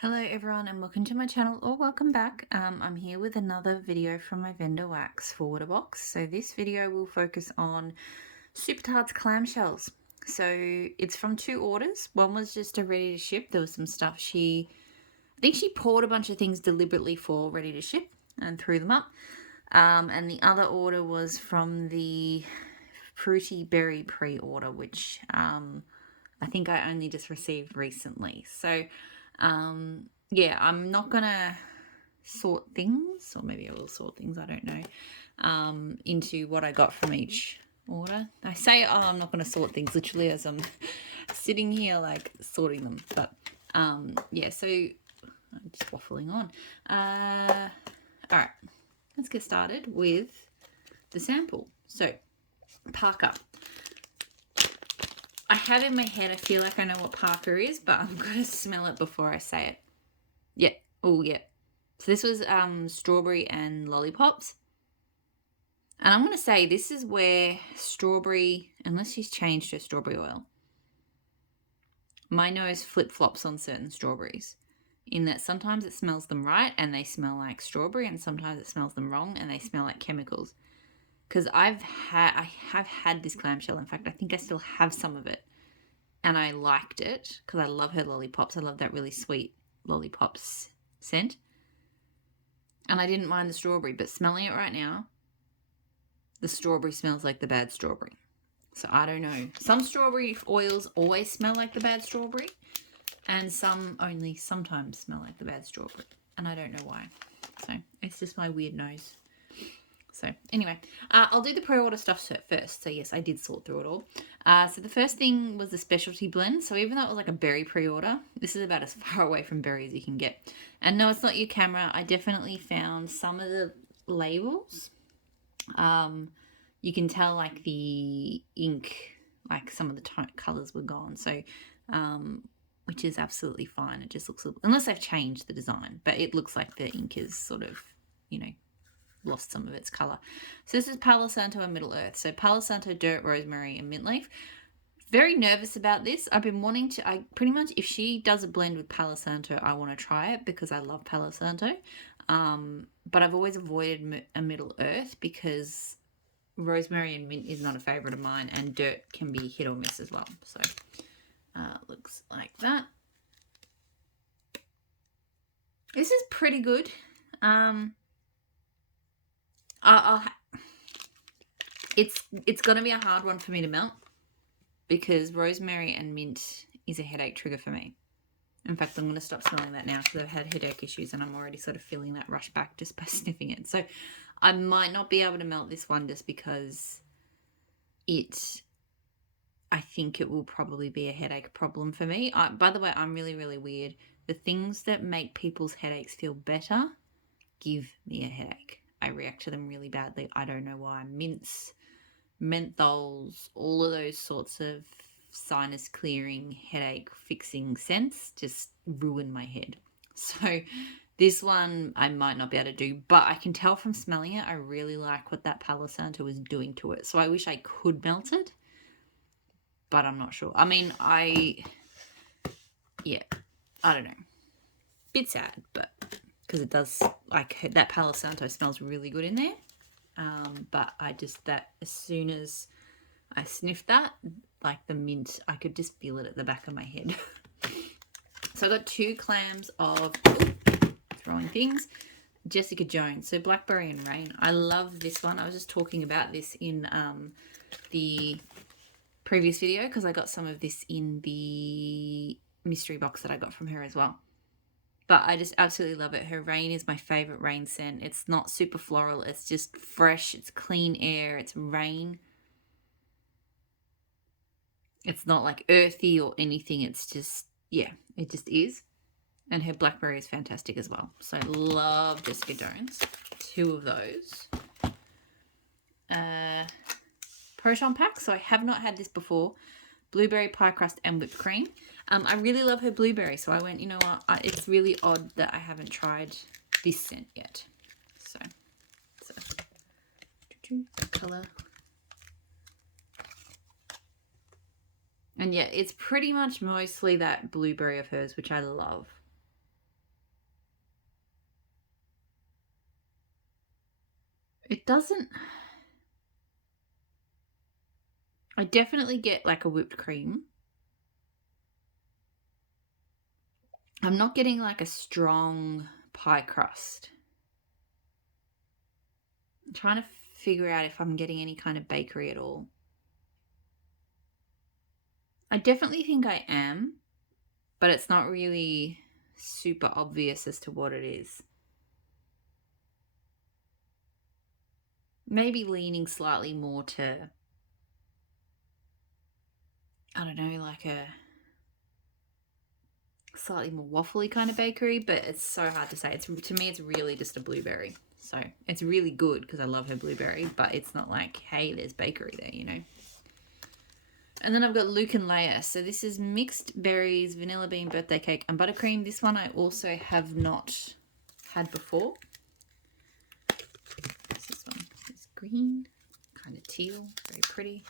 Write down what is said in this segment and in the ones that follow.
Hello everyone and welcome to my channel or welcome back. I'm here with another video from my vendor wax forwarder box. So this video will focus on Super Tarts clamshells. So it's from two orders. One was just a ready to ship. There was some stuff I think she poured a bunch of things deliberately for ready to ship and threw them up. And the other order was from the Fruity Berry pre-order, which I think I only just received recently. So yeah, I'm not gonna sort things, or maybe I will sort things, I don't know, into what I got from each order. I say, oh, I'm not gonna sort things literally as I'm sitting here like sorting them, but yeah, so I'm just waffling on. All right, let's get started with the sample. So Parker. I have in my head, I feel like I know what Parker is, but I'm going to smell it before I say it. Yeah. Oh, yeah. So this was strawberry and lollipops. And I'm going to say this is where strawberry, unless she's changed her strawberry oil, my nose flip-flops on certain strawberries. In that sometimes it smells them right and they smell like strawberry, and sometimes it smells them wrong and they smell like chemicals. Because I have had this clamshell. In fact, I think I still have some of it. And I liked it because I love her lollipops. I love that really sweet lollipops scent. And I didn't mind the strawberry, but smelling it right now, the strawberry smells like the bad strawberry. So I don't know. Some strawberry oils always smell like the bad strawberry, and some only sometimes smell like the bad strawberry. And I don't know why. So it's just my weird nose. So anyway, I'll do the pre-order stuff first. So yes, I did sort through it all. So the first thing was the specialty blend. So even though it was like a berry pre-order, this is about as far away from berry as you can get. And no, it's not your camera. I definitely found some of the labels. You can tell like the ink, like some of the colors were gone. So, which is absolutely fine. It just looks, unless they've changed the design, but it looks like the ink is sort of, lost some of its color. So this is Palo Santo and Middle Earth. So Palo Santo, dirt, rosemary, and mint leaf. Very nervous about this. I've been wanting to, I pretty much, if she does a blend with Palo Santo, I want to try it because I love Palo Santo. But I've always avoided a Middle Earth because rosemary and mint is not a favorite of mine, and dirt can be hit or miss as well. So looks like that. This is pretty good. It's going to be a hard one for me to melt because rosemary and mint is a headache trigger for me. In fact, I'm going to stop smelling that now because I've had headache issues and I'm already sort of feeling that rush back just by sniffing it. So I might not be able to melt this one just because I think it will probably be a headache problem for me. By the way, I'm really, really weird. The things that make people's headaches feel better give me a headache. I react to them really badly. I don't know why. Mints, menthols, all of those sorts of sinus clearing, headache fixing scents just ruin my head. So this one I might not be able to do, but I can tell from smelling it, I really like what that Palo Santo was doing to it. So I wish I could melt it, but I'm not sure. I mean, I don't know. Bit sad, but because it does, like, that Palo Santo smells really good in there. But as soon as I sniffed that, like the mint, I could just feel it at the back of my head. So I got 2 clams of throwing things. Jessica Jones, so Blackberry and Rain. I love this one. I was just talking about this in the previous video because I got some of this in the mystery box that I got from her as well. But I just absolutely love it. Her Rain is my favorite rain scent. It's not super floral. It's just fresh. It's clean air. It's rain. It's not like earthy or anything. It's just, yeah, it just is. And her Blackberry is fantastic as well. So I love Jessica Jones. 2 of those. Potion pack. So I have not had this before. Blueberry pie crust and whipped cream. I really love her blueberry, so I went, you know what, it's really odd that I haven't tried this scent yet. So the colour. And yeah, it's pretty much mostly that blueberry of hers, which I love. It doesn't... I definitely get like a whipped cream. I'm not getting like a strong pie crust. I'm trying to figure out if I'm getting any kind of bakery at all. I definitely think I am, but it's not really super obvious as to what it is. Maybe leaning slightly more to, I don't know, like a slightly more waffly kind of bakery, but it's so hard to say. To me, it's really just a blueberry. So it's really good because I love her blueberry, but it's not like, hey, there's bakery there, you know. And then I've got Luke and Leia. So this is mixed berries, vanilla bean birthday cake, and buttercream. This one I also have not had before. This one is green, kind of teal, very pretty.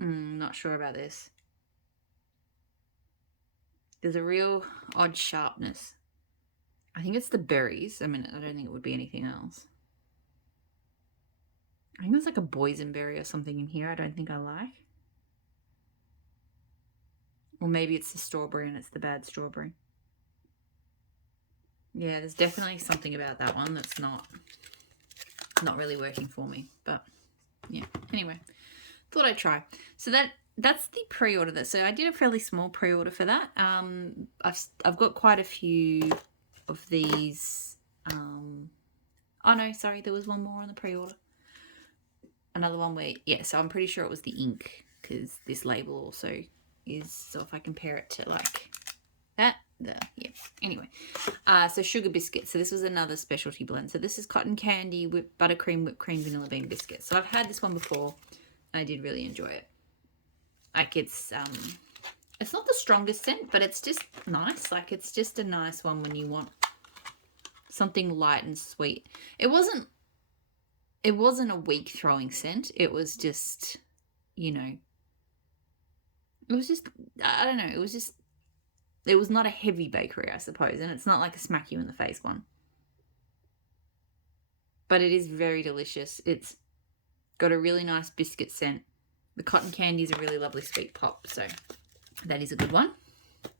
Not sure about this. There's a real odd sharpness. I think it's the berries. I mean, I don't think it would be anything else. I think there's like a boysenberry or something in here I don't think I like. Or maybe it's the strawberry and it's the bad strawberry. Yeah, there's definitely something about that one that's not really working for me. But yeah, anyway, thought I'd try. So that's the pre-order. So I did a fairly small pre-order for that. I've got quite a few of these. Oh no, sorry, there was one more on the pre-order. Another one where, yeah, so I'm pretty sure it was the ink because this label also is, so if I compare it to like that, yeah, anyway. So sugar biscuits. So this was another specialty blend. So this is cotton candy, buttercream, whipped cream, vanilla bean biscuits. So I've had this one before and I did really enjoy it. Like it's not the strongest scent, but it's just nice. Like it's just a nice one when you want something light and sweet. It wasn't a weak throwing scent. It was just, you know, it was just, I don't know, it was not a heavy bakery, I suppose, and it's not like a smack you in the face one. But it is very delicious. It's got a really nice biscuit scent. The cotton candy is a really lovely sweet pop, so that is a good one.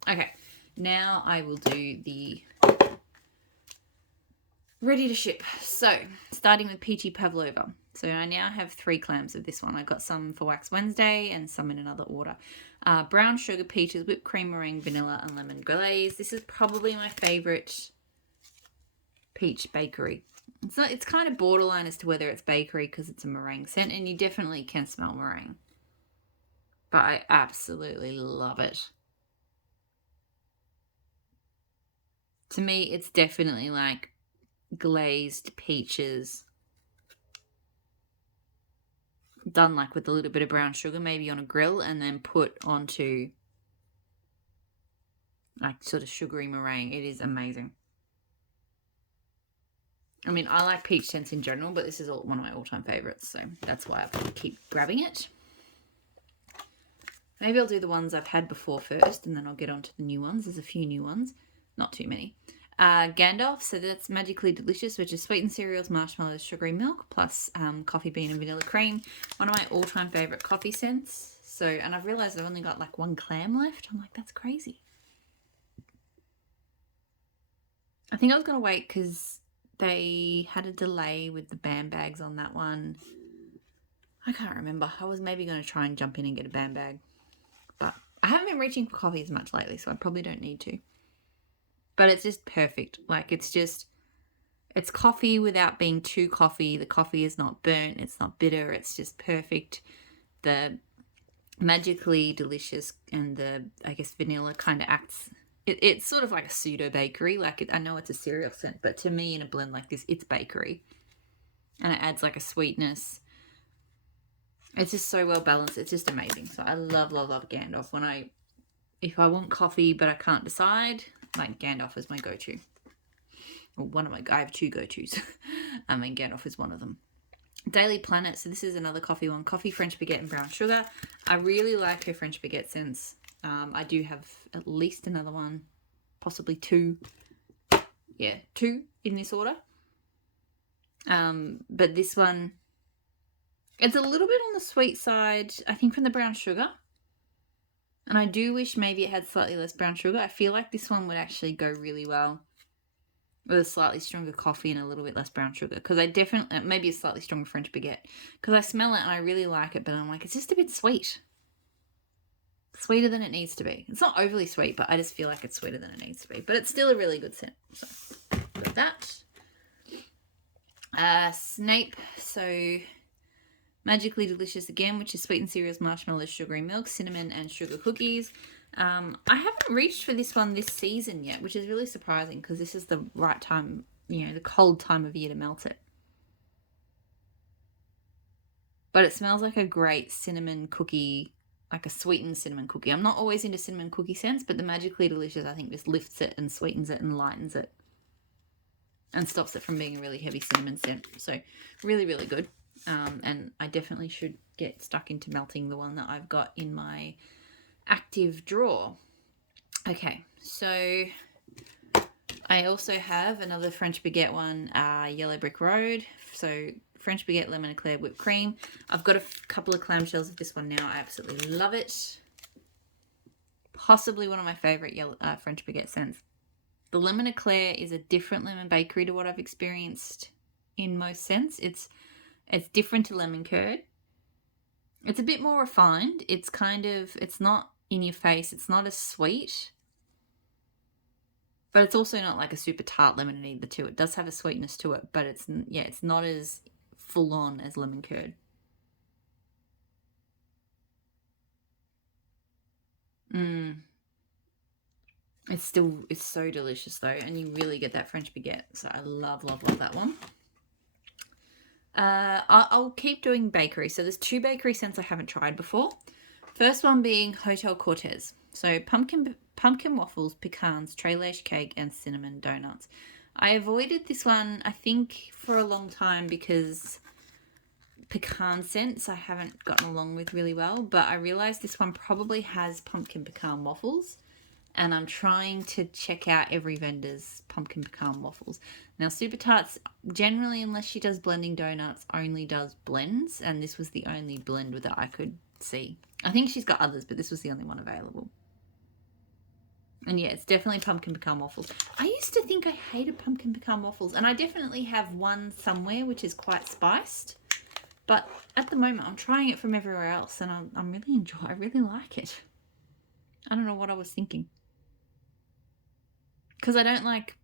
Okay, now I will do the ready to ship. So, starting with Peachy Pavlova. So I now have 3 clams of this one. I got some for Wax Wednesday and some in another order. Brown sugar peaches, whipped cream, meringue, vanilla, and lemon glaze. This is probably my favorite peach bakery. It's kind of borderline as to whether it's bakery because it's a meringue scent, and you definitely can smell meringue. But I absolutely love it. To me, it's definitely like glazed peaches done like with a little bit of brown sugar, maybe on a grill, and then put onto like sort of sugary meringue. It is amazing. I mean, I like peach scents in general, but this is one of my all-time favorites, so that's why I probably keep grabbing it. Maybe I'll do the ones I've had before first, and then I'll get on to the new ones. There's a few new ones, not too many. Gandalf, so that's Magically Delicious, which is sweetened cereals, marshmallows, sugary milk, plus coffee bean and vanilla cream. One of my all-time favourite coffee scents. So, and I've realised I've only got like 1 clam left. I'm like, that's crazy. I think I was going to wait because they had a delay with the band bags on that one. I can't remember. I was maybe going to try and jump in and get a band bag. But I haven't been reaching for coffee as much lately, so I probably don't need to. But it's just perfect. Like, it's coffee without being too coffee. The coffee is not burnt. It's not bitter. It's just perfect. The Magically Delicious and the, I guess, vanilla kind of acts. It's sort of like a pseudo bakery. Like, I know it's a cereal scent, but to me, in a blend like this, it's bakery. And it adds like a sweetness. It's just so well balanced. It's just amazing. So I love, love, love Gandalf. If I want coffee but I can't decide, like Gandalf is my go-to. Well, I have 2 go-tos. And Gandalf is one of them. Daily Planet. So this is another coffee one. Coffee, French baguette, and brown sugar. I really like her French baguette scents. I do have at least another one, possibly 2. 2 in this order. But this one, it's a little bit on the sweet side, I think, from the brown sugar. And I do wish maybe it had slightly less brown sugar. I feel like this one would actually go really well with a slightly stronger coffee and a little bit less brown sugar. Because I definitely, maybe a slightly stronger French baguette. Because I smell it and I really like it, but I'm like, it's just a bit sweet. Sweeter than it needs to be. It's not overly sweet, but I just feel like it's sweeter than it needs to be. But it's still a really good scent. So, got that. Snape. So, Magically Delicious again, which is sweetened cereals, marshmallows, sugary milk, cinnamon, and sugar cookies. I haven't reached for this one this season yet, which is really surprising because this is the right time, the cold time of year to melt it. But it smells like a great cinnamon cookie, like a sweetened cinnamon cookie. I'm not always into cinnamon cookie scents, but the Magically Delicious, I think, just lifts it and sweetens it and lightens it and stops it from being a really heavy cinnamon scent. So really, really good. And I definitely should get stuck into melting the one that I've got in my active drawer. Okay, so I also have another French baguette one, Yellow Brick Road. So French baguette lemon eclair whipped cream. I've got a couple of clamshells of this one now. I absolutely love it. Possibly one of my favorite French baguette scents. The lemon eclair is a different lemon bakery to what I've experienced in most scents. It's different to lemon curd. It's a bit more refined. It's not in your face. It's not as sweet. But it's also not like a super tart lemon either too. It does have a sweetness to it, but it's not as full on as lemon curd. It's so delicious though, and you really get that French baguette. So I love, love, love that one. I'll keep doing bakery. So there's 2 bakery scents I haven't tried before. First one being Hotel Cortez. So pumpkin waffles, pecans, treilage cake, and cinnamon donuts. I avoided this one, I think, for a long time because pecan scents I haven't gotten along with really well. But I realized this one probably has pumpkin pecan waffles. And I'm trying to check out every vendor's pumpkin pecan waffles. Now, Super Tarts, generally, unless she does blending donuts, only does blends. And this was the only blend that I could see. I think she's got others, but this was the only one available. And yeah, it's definitely pumpkin pecan waffles. I used to think I hated pumpkin pecan waffles. And I definitely have one somewhere which is quite spiced. But at the moment, I'm trying it from everywhere else. And I really like it. I don't know what I was thinking. Because I don't like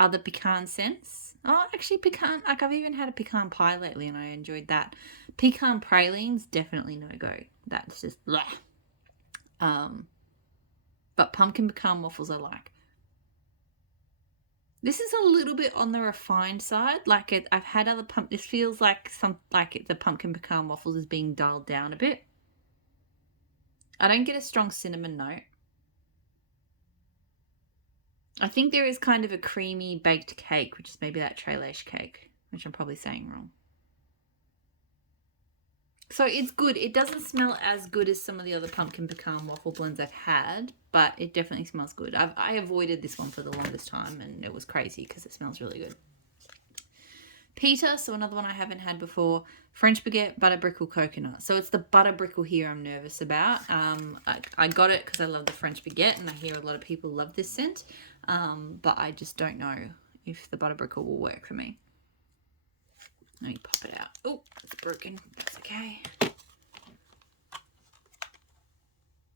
other pecan scents. Oh, actually pecan, like I've even had a pecan pie lately and I enjoyed that. Pecan pralines, definitely no go. That's just bleh. But pumpkin pecan waffles I like. This is a little bit on the refined side. Like I've had other this feels like the pumpkin pecan waffles is being dialed down a bit. I don't get a strong cinnamon note. I think there is kind of a creamy baked cake, which is maybe that treilage cake, which I'm probably saying wrong. So it's good. It doesn't smell as good as some of the other pumpkin pecan waffle blends I've had, but it definitely smells good. I avoided this one for the longest time, and it was crazy because it smells really good. Peter, so another one I haven't had before, French baguette, butter brickle, coconut. So it's the butter brickle here I'm nervous about. I got it because I love the French baguette, and I hear a lot of people love this scent, but I just don't know if the butter brickle will work for me. Let me pop it out. Oh, it's broken. That's okay.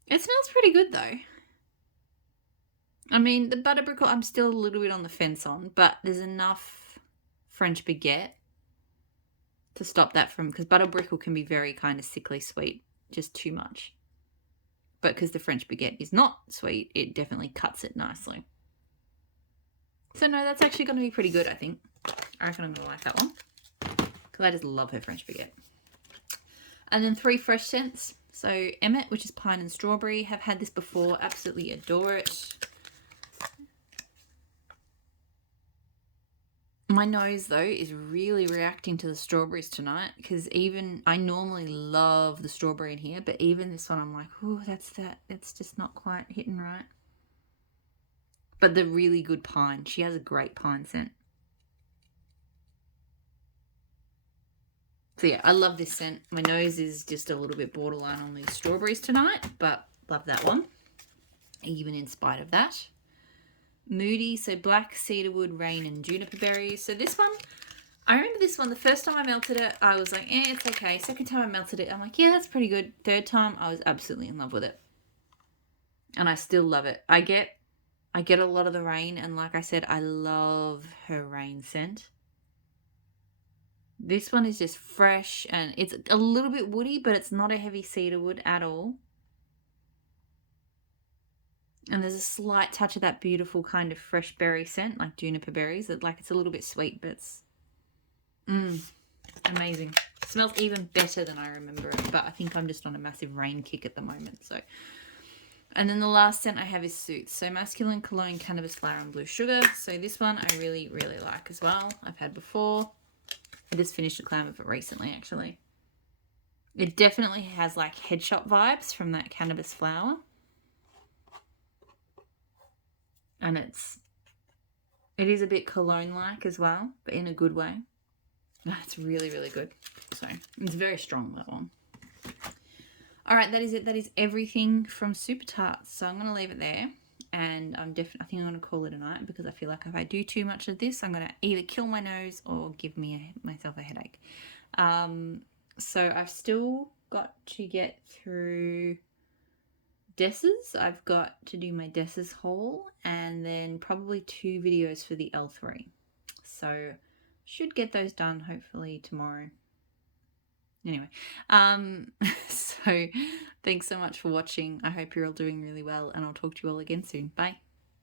It smells pretty good though. I mean, the butter brickle I'm still a little bit on the fence on, but there's enough French baguette to stop that from, because butter brickle can be very kind of sickly sweet, just too much. But because the French baguette is not sweet, it definitely cuts it nicely. So no, that's actually going to be pretty good, I think. I reckon I'm going to like that one. Because I just love her French baguette. And then 3 fresh scents. So Emmett, which is pine and strawberry. Have had this before. Absolutely adore it. My nose, though, is really reacting to the strawberries tonight. Because I normally love the strawberry in here. But even this one, I'm like, oh, that's just not quite hitting right. but the really good pine. She has a great pine scent. So yeah, I love this scent. My nose is just a little bit borderline on these strawberries tonight, but love that one, even in spite of that. Moody, so black, cedarwood, rain, and juniper berries. So this one, I remember this one, the first time I melted it, I was like, it's okay. Second time I melted it, I'm like, yeah, that's pretty good. Third time, I was absolutely in love with it. And I still love it. I get a lot of the rain, and like I said, I love her rain scent. This one is just fresh, and it's a little bit woody, but it's not a heavy cedar wood at all. And there's a slight touch of that beautiful kind of fresh berry scent, like juniper berries. It's a little bit sweet, but it's amazing. It smells even better than I remember it, but I think I'm just on a massive rain kick at the moment. So, and then the last scent I have is Suits. So masculine cologne, cannabis flower, and blue sugar. So this one I really, really like as well. I've had before. I just finished a clam of it recently, actually. It definitely has like head shop vibes from that cannabis flower. And it is a bit cologne-like as well, but in a good way. It's really, really good. So it's very strong, that one. All right, that is it. That is everything from Super Tarts. So I'm going to leave it there. And I think I'm going to call it a night, because I feel like if I do too much of this, I'm going to either kill my nose or give myself a headache. So I've still got to get through Desses. I've got to do my Desses haul, and then probably 2 videos for the L3. So should get those done hopefully tomorrow. Anyway, so thanks so much for watching. I hope you're all doing really well, and I'll talk to you all again soon. Bye.